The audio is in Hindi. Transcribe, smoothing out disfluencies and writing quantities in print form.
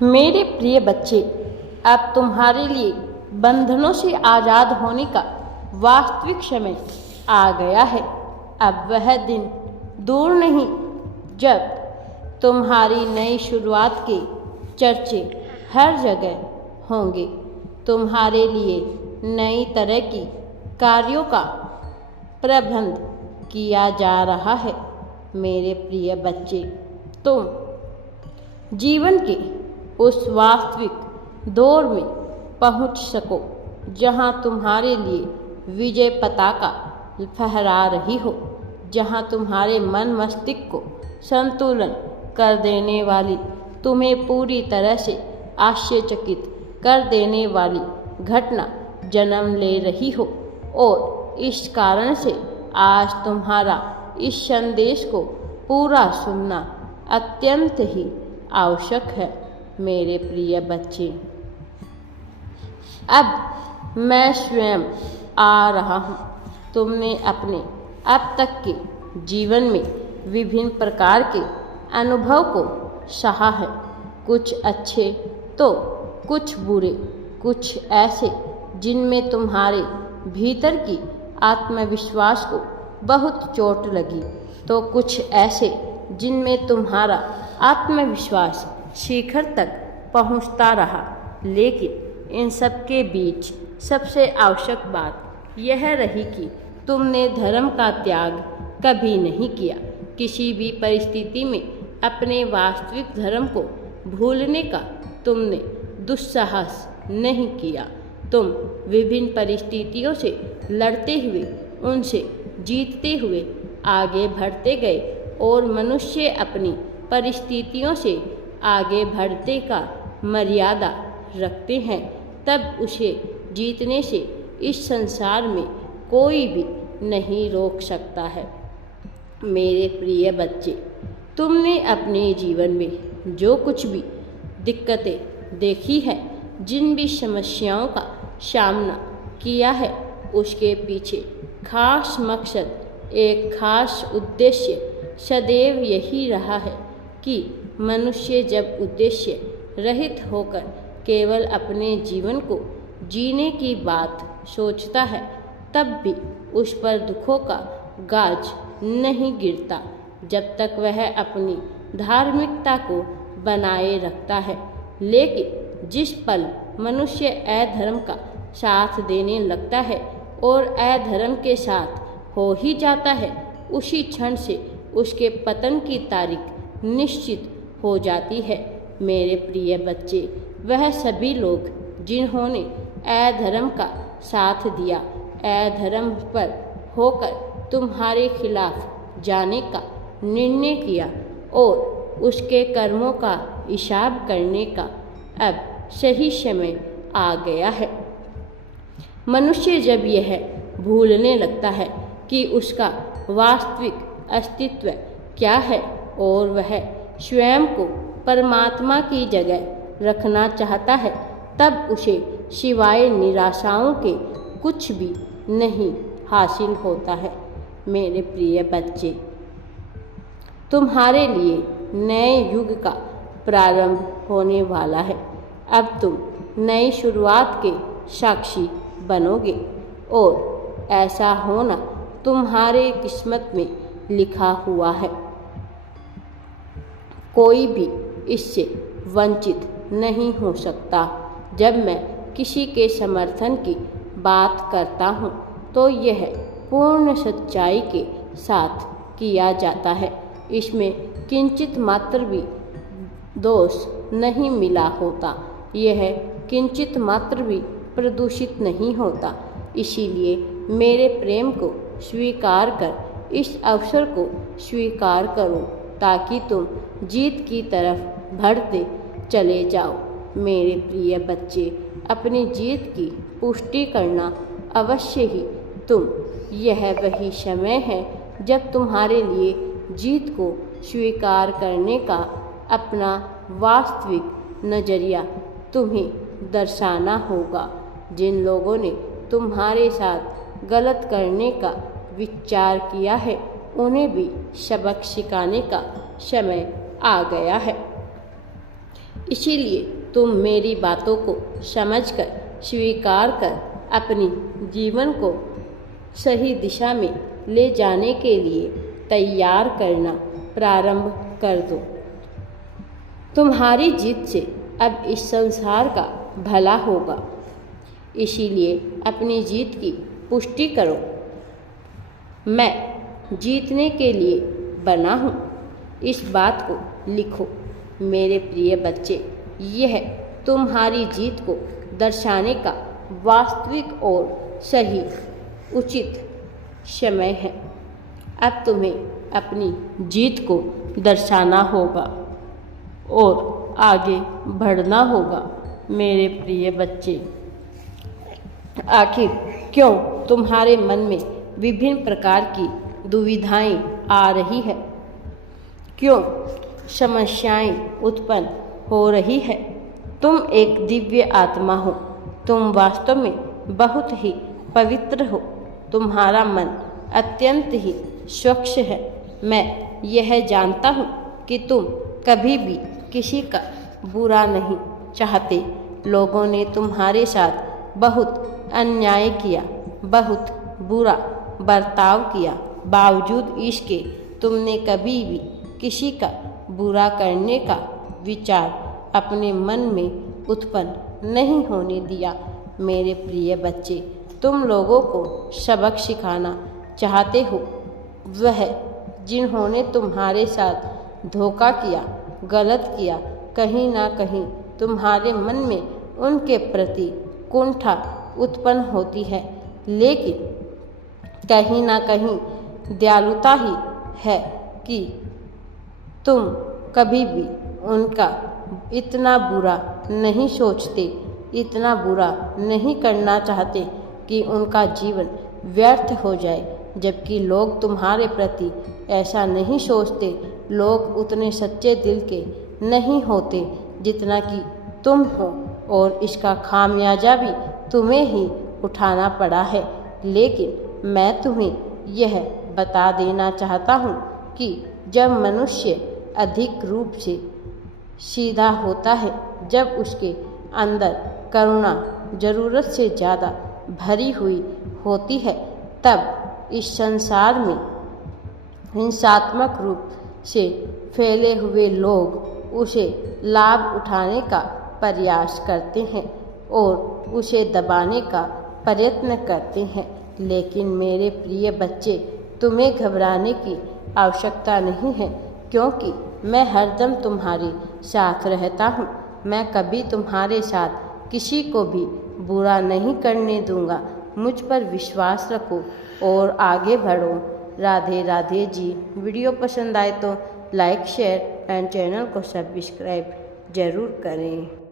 मेरे प्रिय बच्चे, अब तुम्हारे लिए बंधनों से आज़ाद होने का वास्तविक समय आ गया है। अब वह दिन दूर नहीं जब तुम्हारी नई शुरुआत के चर्चे हर जगह होंगे। तुम्हारे लिए नई तरह की कार्यों का प्रबंध किया जा रहा है। मेरे प्रिय बच्चे, तुम जीवन के उस वास्तविक दौर में पहुंच सको जहां तुम्हारे लिए विजय पताका फहरा रही हो, जहां तुम्हारे मन मस्तिष्क को संतुलन कर देने वाली, तुम्हें पूरी तरह से आश्चर्यचकित कर देने वाली घटना जन्म ले रही हो। और इस कारण से आज तुम्हारा इस संदेश को पूरा सुनना अत्यंत ही आवश्यक है। मेरे प्रिय बच्चे, अब मैं स्वयं आ रहा हूँ। तुमने अपने अब तक के जीवन में विभिन्न प्रकार के अनुभव को सहा है, कुछ अच्छे तो कुछ बुरे, कुछ ऐसे जिनमें तुम्हारे भीतर की आत्मविश्वास को बहुत चोट लगी, तो कुछ ऐसे जिनमें तुम्हारा आत्मविश्वास शिखर तक पहुंचता रहा। लेकिन इन सब के बीच सबसे आवश्यक बात यह रही कि तुमने धर्म का त्याग कभी नहीं किया। किसी भी परिस्थिति में अपने वास्तविक धर्म को भूलने का तुमने दुस्साहस नहीं किया। तुम विभिन्न परिस्थितियों से लड़ते हुए, उनसे जीतते हुए आगे बढ़ते गए। और मनुष्य अपनी परिस्थितियों से आगे बढ़ने का मर्यादा रखते हैं, तब उसे जीतने से इस संसार में कोई भी नहीं रोक सकता है। मेरे प्रिय बच्चे, तुमने अपने जीवन में जो कुछ भी दिक्कतें देखी है, जिन भी समस्याओं का सामना किया है, उसके पीछे खास मकसद, एक खास उद्देश्य सदैव यही रहा है कि मनुष्य जब उद्देश्य रहित होकर केवल अपने जीवन को जीने की बात सोचता है, तब भी उस पर दुखों का गाज नहीं गिरता, जब तक वह अपनी धार्मिकता को बनाए रखता है। लेकिन जिस पल मनुष्य अधर्म का साथ देने लगता है और अधर्म के साथ हो ही जाता है, उसी क्षण से उसके पतन की तारीख निश्चित हो जाती है। मेरे प्रिय बच्चे, वह सभी लोग जिन्होंने अधर्म का साथ दिया, अधर्म पर होकर तुम्हारे खिलाफ जाने का निर्णय किया और उसके कर्मों का हिसाब करने का अब सही समय आ गया है। मनुष्य जब यह भूलने लगता है कि उसका वास्तविक अस्तित्व क्या है और वह स्वयं को परमात्मा की जगह रखना चाहता है, तब उसे सिवाय निराशाओं के कुछ भी नहीं हासिल होता है। मेरे प्रिय बच्चे, तुम्हारे लिए नए युग का प्रारंभ होने वाला है। अब तुम नई शुरुआत के साक्षी बनोगे और ऐसा होना तुम्हारे किस्मत में लिखा हुआ है। कोई भी इससे वंचित नहीं हो सकता। जब मैं किसी के समर्थन की बात करता हूँ, तो यह पूर्ण सच्चाई के साथ किया जाता है। इसमें किंचित मात्र भी दोष नहीं मिला होता, यह किंचित मात्र भी प्रदूषित नहीं होता। इसीलिए मेरे प्रेम को स्वीकार कर, इस अवसर को स्वीकार करो, ताकि तुम जीत की तरफ बढ़ते चले जाओ। मेरे प्रिय बच्चे, अपनी जीत की पुष्टि करना अवश्य ही तुम। यह वही समय है जब तुम्हारे लिए जीत को स्वीकार करने का अपना वास्तविक नज़रिया तुम्हें दर्शाना होगा। जिन लोगों ने तुम्हारे साथ गलत करने का विचार किया है, उन्हें भी सबक सिखाने का समय आ गया है। इसीलिए तुम मेरी बातों को समझकर स्वीकार कर अपनी जीवन को सही दिशा में ले जाने के लिए तैयार करना प्रारंभ कर दो। तुम्हारी जीत से अब इस संसार का भला होगा, इसीलिए अपनी जीत की पुष्टि करो। मैं जीतने के लिए बना हूँ, इस बात को लिखो। मेरे प्रिय बच्चे, यह तुम्हारी जीत को दर्शाने का वास्तविक और सही उचित समय है। अब तुम्हें अपनी जीत को दर्शाना होगा और आगे बढ़ना होगा। मेरे प्रिय बच्चे, आखिर क्यों तुम्हारे मन में विभिन्न प्रकार की दुविधाएं आ रही है? क्यों समस्याएं उत्पन्न हो रही है? तुम एक दिव्य आत्मा हो। तुम वास्तव में बहुत ही पवित्र हो। तुम्हारा मन अत्यंत ही स्वच्छ है। मैं यह जानता हूँ कि तुम कभी भी किसी का बुरा नहीं चाहते। लोगों ने तुम्हारे साथ बहुत अन्याय किया, बहुत बुरा बर्ताव किया, बावजूद इसके तुमने कभी भी किसी का बुरा करने का विचार अपने मन में उत्पन्न नहीं होने दिया। मेरे प्रिय बच्चे, तुम लोगों को सबक सिखाना चाहते हो। वह जिन्होंने तुम्हारे साथ धोखा किया, गलत किया, कहीं ना कहीं तुम्हारे मन में उनके प्रति कुंठा उत्पन्न होती है, लेकिन कहीं ना कहीं दयालुता ही है कि तुम कभी भी उनका इतना बुरा नहीं सोचते, इतना बुरा नहीं करना चाहते कि उनका जीवन व्यर्थ हो जाए। जबकि लोग तुम्हारे प्रति ऐसा नहीं सोचते। लोग उतने सच्चे दिल के नहीं होते जितना कि तुम हो, और इसका खामियाजा भी तुम्हें ही उठाना पड़ा है। लेकिन मैं तुम्हें यह बता देना चाहता हूँ कि जब मनुष्य अधिक रूप से सीधा होता है, जब उसके अंदर करुणा ज़रूरत से ज़्यादा भरी हुई होती है, तब इस संसार में हिंसात्मक रूप से फैले हुए लोग उसे लाभ उठाने का प्रयास करते हैं और उसे दबाने का प्रयत्न करते हैं। लेकिन मेरे प्रिय बच्चे, तुम्हें घबराने की आवश्यकता नहीं है, क्योंकि मैं हरदम तुम्हारे साथ रहता हूँ। मैं कभी तुम्हारे साथ किसी को भी बुरा नहीं करने दूँगा। मुझ पर विश्वास रखो और आगे बढ़ो। राधे राधे जी। वीडियो पसंद आए तो लाइक, शेयर एंड चैनल को सब्सक्राइब ज़रूर करें।